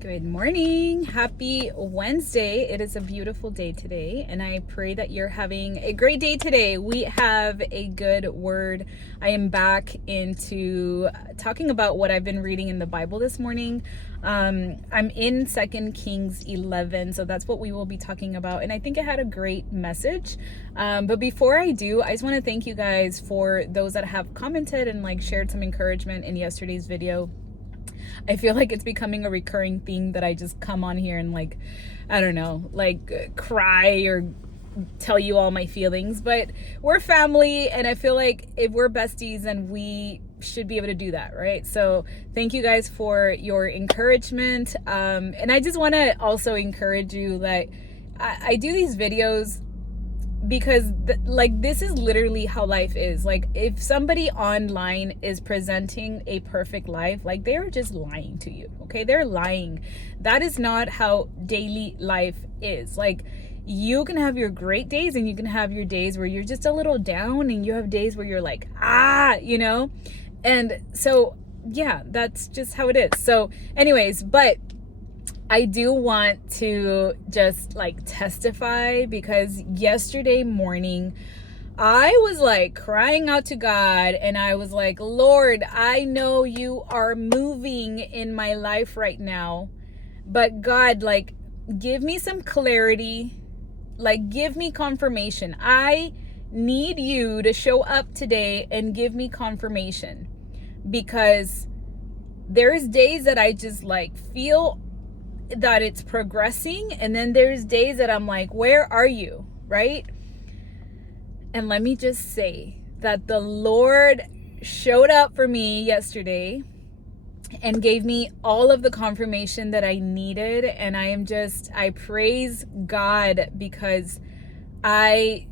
Good morning. Happy Wednesday. It is a beautiful day today, and I pray that you're having a great day today. We have a good word. I am back into talking about what I've been reading in the Bible this morning. I'm in 2 Kings 11, so that's what we will be talking about, and I think it had a great message. But before I do, I just want to thank you guys for those that have commented and shared some encouragement in yesterday's video. I feel like it's becoming a recurring theme that I just come on here and I don't know, cry or tell you all my feelings. But we're family, and I feel like if we're besties, then we should be able to do that, right? So thank you guys for your encouragement. And I just want to also encourage you that I do these videos because this is literally how life is. If somebody online is presenting a perfect life, they're just lying to you. Okay, they're lying. That is not how daily life is. You can have your great days, and you can have your days where you're just a little down, and you have days where you're and so yeah, that's just how it is. So anyways, but I do want to just testify, because yesterday morning I was crying out to God, and I was like, Lord, I know you are moving in my life right now, but God, give me some clarity, give me confirmation. I need you to show up today and give me confirmation, because there's days that I just feel that it's progressing, and then there's days that I'm like, where are you, right? And let me just say that the Lord showed up for me yesterday and gave me all of the confirmation that I needed. And I praise God, because I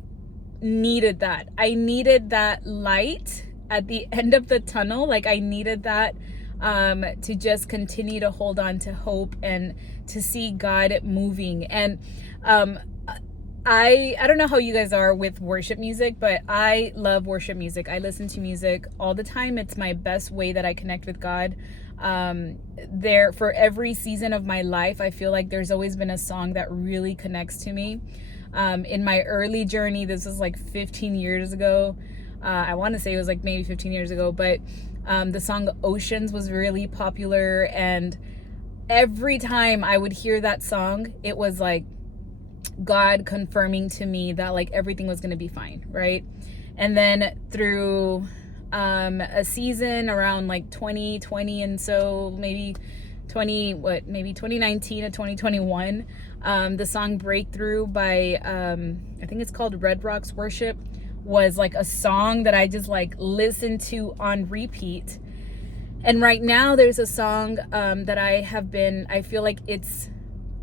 needed that. I needed that light at the end of the tunnel. I needed that to just continue to hold on to hope and to see God moving. And I don't know how you guys are with worship music, but I love worship music. I listen to music all the time. It's my best way that I connect with God. For every season of my life, I feel like there's always been a song that really connects to me. In my early journey, this was 15 years ago. I want to say it was maybe 15 years ago, but the song Oceans was really popular, and every time I would hear that song, it was God confirming to me that everything was going to be fine, right? And then through a season around 2020, and so maybe 2019 to 2021, the song Breakthrough by I think it's called Red Rocks Worship was a song that I just listened to on repeat. And right now there's a song that I feel like it's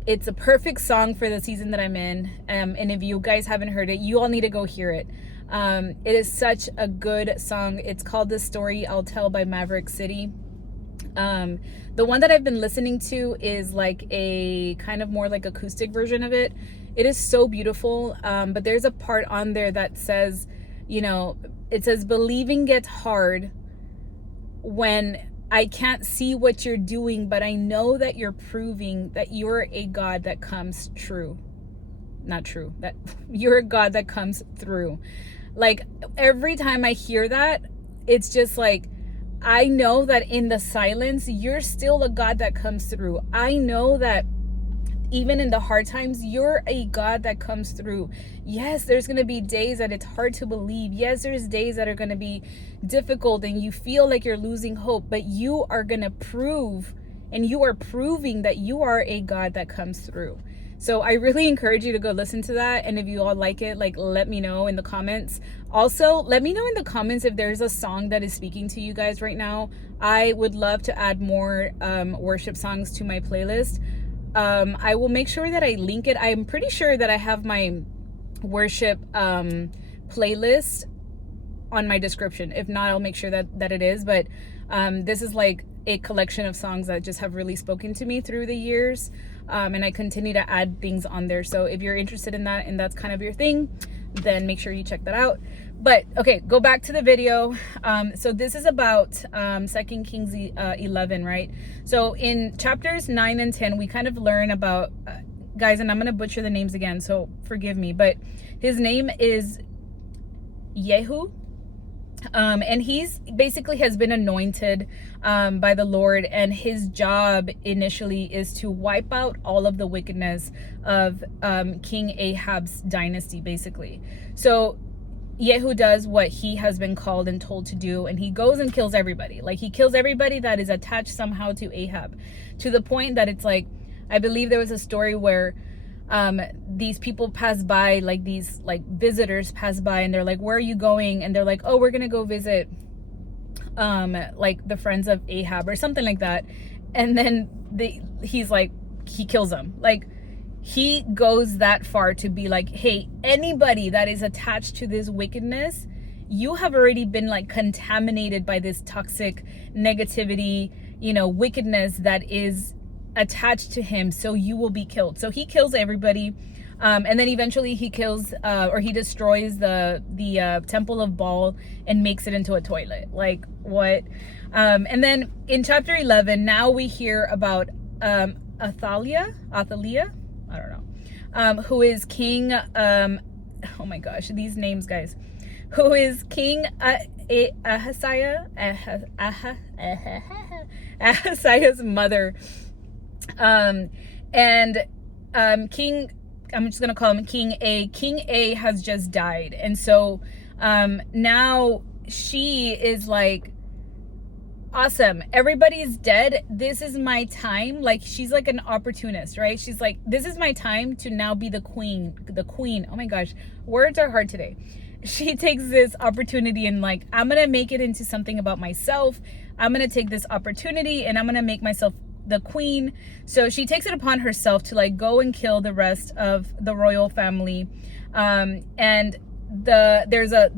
a perfect song for the season that I'm in. And if you guys haven't heard it, you all need to go hear it. It is such a good song. It's called The Story I'll Tell by Maverick City. The one that I've been listening to is a kind of more acoustic version of it. It is so beautiful. But there's a part on there that says, it says, believing gets hard when I can't see what you're doing, but I know that you're proving that you're a God that comes true. Not true, that you're a God that comes through. Every time I hear that, it's just I know that in the silence, you're still a God that comes through. I know that even in the hard times, you're a God that comes through. Yes, there's going to be days that it's hard to believe. Yes, there's days that are going to be difficult and you feel like you're losing hope, but you are going to prove, and you are proving that you are a God that comes through. So I really encourage you to go listen to that. And if you all like it, let me know in the comments. Also, let me know in the comments if there's a song that is speaking to you guys right now. I would love to add more worship songs to my playlist. I will make sure that I link it. I'm pretty sure that I have my worship playlist on my description. If not, I'll make sure that it is. But this is a collection of songs that just have really spoken to me through the years. And I continue to add things on there. So if you're interested in that and that's kind of your thing, then make sure you check that out. But okay, go back to the video. So this is about 2 Kings 11, right? So in chapters 9 and 10, we kind of learn about, guys, and I'm going to butcher the names again, so forgive me, but his name is Yehu. And he's basically has been anointed by the Lord, and his job initially is to wipe out all of the wickedness of King Ahab's dynasty, basically. So Yehu does what he has been called and told to do, and he goes and kills everybody. Like, he kills everybody that is attached somehow to Ahab, to the point that it's like, I believe there was a story where these people pass by, like these like visitors pass by, and they're like, where are you going? And they're like, oh, we're gonna go visit like the friends of Ahab or something like that. And then he's like, he kills them. Like, he goes that far to be like, hey, anybody that is attached to this wickedness, you have already been like contaminated by this toxic negativity, you know, wickedness that is attached to him, so you will be killed. So he kills everybody, and then eventually he kills or he destroys the temple of Baal and makes it into a toilet. Like, what? And then in chapter 11, now we hear about Athaliah, I don't know, who is king, oh my gosh, these names, guys, who is King Ahaziah's mother. King, I'm just gonna call him King A. King A has just died, and so now she is like, awesome, everybody's dead, this is my time. Like, she's like an opportunist, right? She's like, this is my time to now be the queen. Oh my gosh, words are hard today. She takes this opportunity and like, I'm gonna make it into something about myself. I'm gonna take this opportunity and I'm gonna make myself the queen. So she takes it upon herself to like go and kill the rest of the royal family. And there's the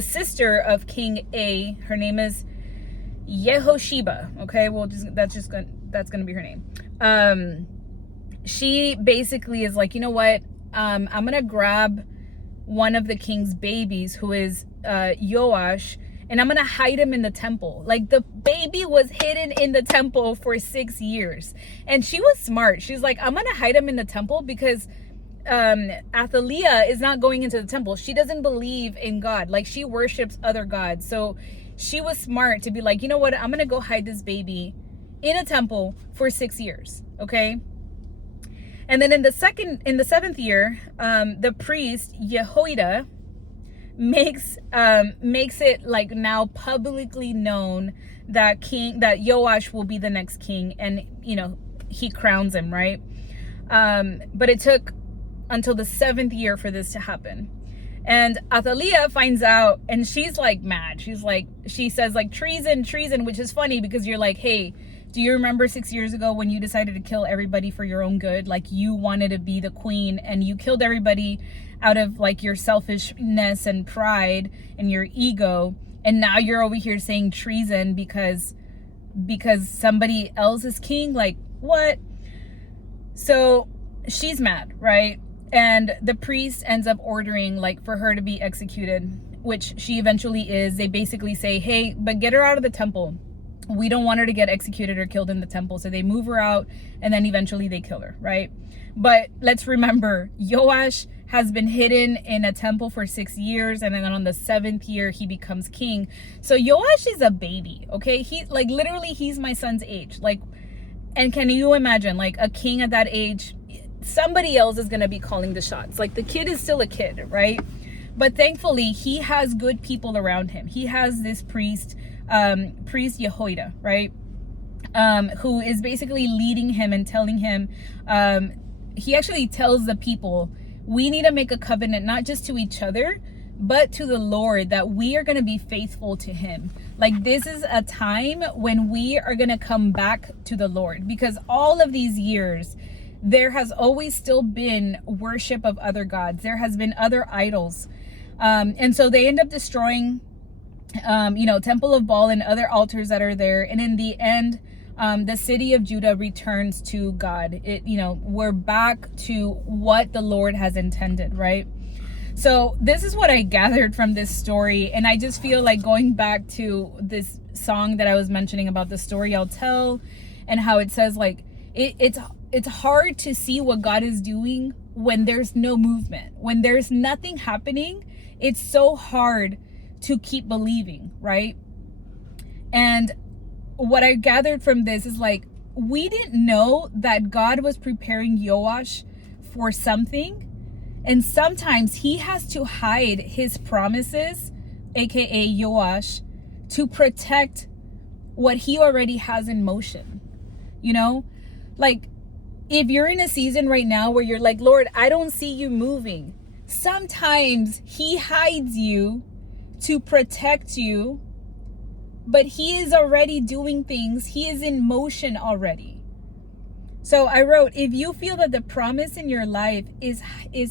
sister of King A, her name is Yehosheba. Okay, well, that's gonna be her name. She basically is like, you know what, I'm gonna grab one of the king's babies, who is Joash, and I'm gonna hide him in the temple. Like, the baby was hidden in the temple for 6 years, and she was smart. She's like, I'm gonna hide him in the temple because Athaliah is not going into the temple. She doesn't believe in God. Like, she worships other gods. So she was smart to be like, you know what, I'm gonna go hide this baby in a temple for 6 years. Okay. And then in the 7th year, the priest Jehoiada makes it like now publicly known that Joash will be the next king, and you know, he crowns him, right? But it took until the 7th year for this to happen. And Athaliah finds out, and she's like mad. She says like, treason, which is funny because you're like, hey, do you remember 6 years ago when you decided to kill everybody for your own good? Like, you wanted to be the queen and you killed everybody out of like your selfishness and pride and your ego. And now you're over here saying treason because somebody else is king. Like, what? So she's mad, right? And the priest ends up ordering like for her to be executed, which she eventually is. They basically say, hey, but get her out of the temple. We don't want her to get executed or killed in the temple. So they move her out, and then eventually they kill her, right? But let's remember, Joash has been hidden in a temple for 6 years, and then on the 7th year he becomes king. So Joash is a baby, okay? He like literally he's my son's age. Like, and can you imagine like a king at that age? Somebody else is gonna be calling the shots. Like, the kid is still a kid, right? But thankfully he has good people around him. He has this priest Jehoiada, right? Who is basically leading him and telling him, he actually tells the people, we need to make a covenant, not just to each other, but to the Lord, that we are going to be faithful to him. Like, this is a time when we are going to come back to the Lord, because all of these years, there has always still been worship of other gods. There has been other idols. And so they end up destroying Temple of Baal and other altars that are there. And in the end, the city of Judah returns to God. We're back to what the Lord has intended, right? So this is what I gathered from this story. And I just feel like going back to this song that I was mentioning about the story I'll tell, and how it says like, it's hard to see what God is doing when there's no movement, when there's nothing happening. It's so hard to keep believing, right? And what I gathered from this is like, we didn't know that God was preparing Joash for something. And sometimes he has to hide his promises, aka Joash, to protect what he already has in motion. You know, like if you're in a season right now where you're like, Lord, I don't see you moving. Sometimes he hides you to protect you, but he is already doing things. He is in motion already. So I wrote, if you feel that the promise in your life is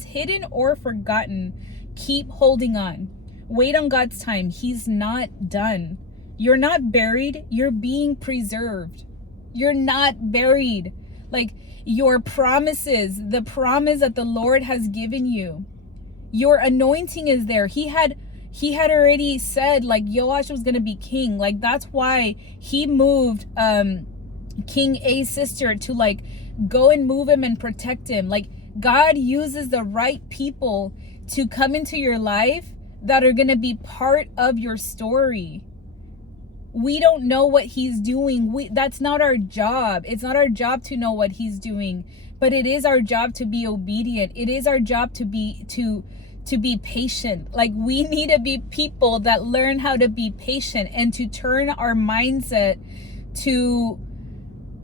hidden or forgotten, keep holding on. Wait on God's time. He's not done. You're not buried. You're being preserved. You're not buried. Like your promises, the promise that the Lord has given you, your anointing is there. He had already said like Joash was going to be king. Like that's why he moved King A's sister to like go and move him and protect him. Like God uses the right people to come into your life that are going to be part of your story. We don't know what he's doing. That's not our job. It's not our job to know what he's doing, but it is our job to be obedient. It is our job to be patient. Like we need to be people that learn how to be patient and to turn our mindset to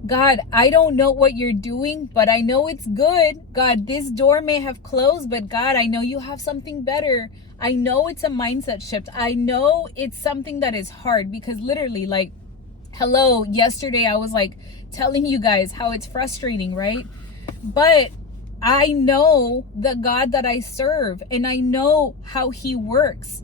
God, I don't know what you're doing, but I know it's good. God, this door may have closed, but God, I know you have something better. I know it's a mindset shift. I know it's something that is hard because literally like, hello, yesterday I was like telling you guys how it's frustrating, right? But I know the God that I serve and I know how he works.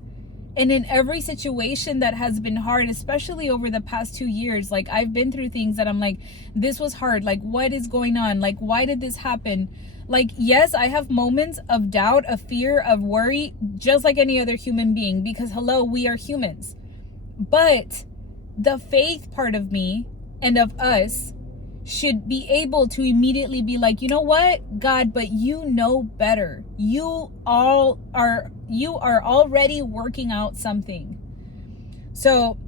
And in every situation that has been hard, especially over the past 2 years, like I've been through things that I'm like, this was hard. Like, what is going on? Like, why did this happen? Like, yes, I have moments of doubt, of fear, of worry, just like any other human being, because hello, we are humans. But the faith part of me and of us should be able to immediately be like, you know what, God, but you know better. You are already working out something. So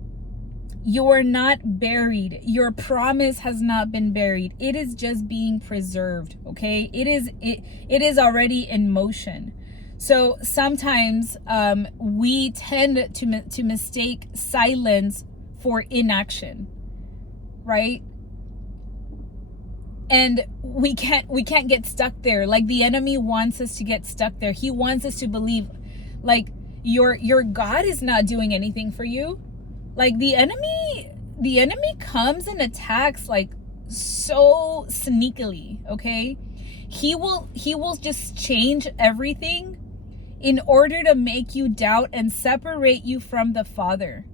you are not buried. Your promise has not been buried. It is just being preserved. Okay. It is already in motion. So sometimes we tend to mistake silence for inaction, right? And we can't get stuck there. Like the enemy wants us to get stuck there. He wants us to believe like your God is not doing anything for you. Like the enemy comes and attacks like so sneakily, okay? He will just change everything in order to make you doubt and separate you from the Father.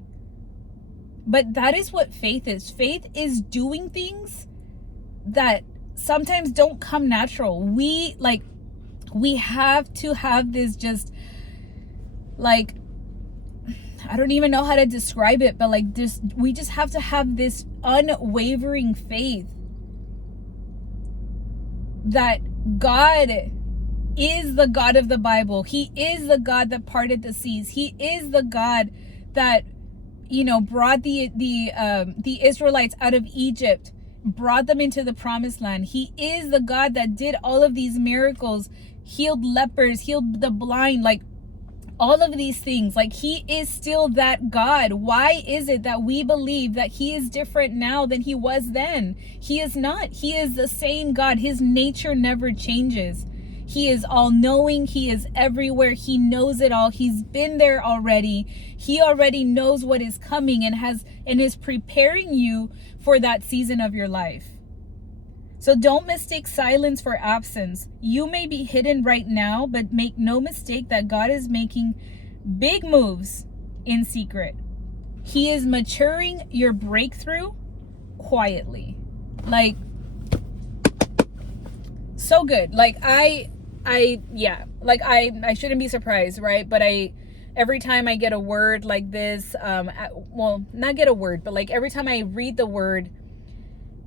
But that is what faith is. Faith is doing things that sometimes don't come natural. We have to have this just like, I don't even know how to describe it, but like we just have to have this unwavering faith that God is the God of the Bible. He is the God that parted the seas. He is the God that, you know, brought the Israelites out of Egypt, brought them into the promised land. He is the God that did all of these miracles, healed lepers, healed the blind, like all of these things. Like he is still that God. Why is it that we believe that he is different now than he was then? He is not. He is the same God. His nature never changes. He is all knowing. He is everywhere. He knows it all. He's been there already. He already knows what is coming and is preparing you for that season of your life. So don't mistake silence for absence. You may be hidden right now, but make no mistake that God is making big moves in secret. He is maturing your breakthrough quietly. Like, so good. Like yeah. Like I shouldn't be surprised, right? But every time I get a word like this, well, not get a word, but like every time I read the word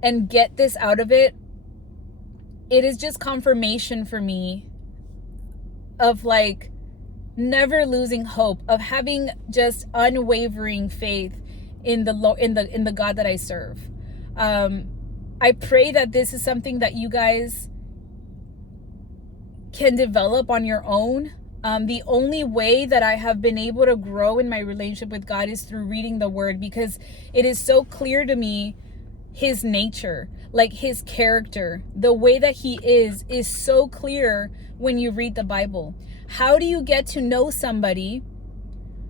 and get this out of it, it is just confirmation for me of like never losing hope, of having just unwavering faith in the God that I serve. I pray that this is something that you guys can develop on your own. The only way that I have been able to grow in my relationship with God is through reading the word, because it is so clear to me his nature, like his character, the way that he is so clear when you read the Bible. How do you get to know somebody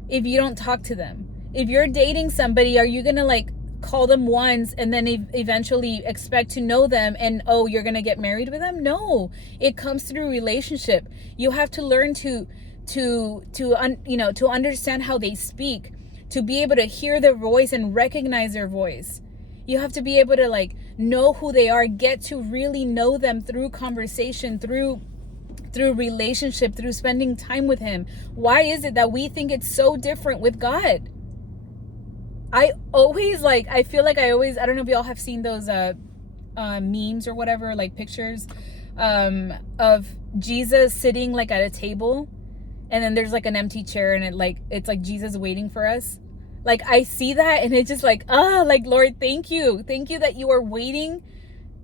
if you don't talk to them? If you're dating somebody, are you gonna like call them once and then eventually expect to know them and, oh, you're gonna get married with them? No, it comes through relationship. You have to learn to understand how they speak, to be able to hear their voice and recognize their voice. You have to be able to like know who they are, get to really know them through conversation, through relationship, through spending time with him. Why is it that we think it's so different with God? I feel like I don't know if y'all have seen those memes or whatever, like pictures of Jesus sitting like at a table, and then there's like an empty chair, and it's like Jesus waiting for us. Like I see that, and it's just like, like, Lord, thank you that you are waiting,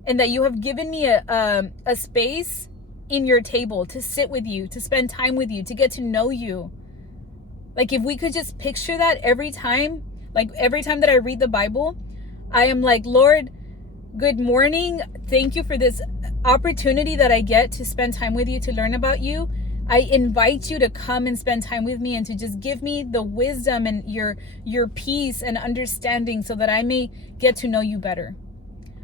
and that you have given me a space in your table to sit with you, to spend time with you, to get to know you. Like if we could just picture that every time, like every time that I read the Bible, I am like, Lord, good morning. Thank you for this opportunity that I get to spend time with you, to learn about you. I invite you to come and spend time with me, and to just give me the wisdom and your peace and understanding, so that I may get to know you better.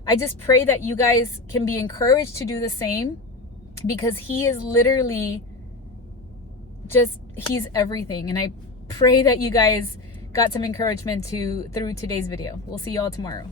I just pray that you guys can be encouraged to do the same, because he is literally he's everything. And I pray that you guys got some encouragement through today's video. We'll see you all tomorrow.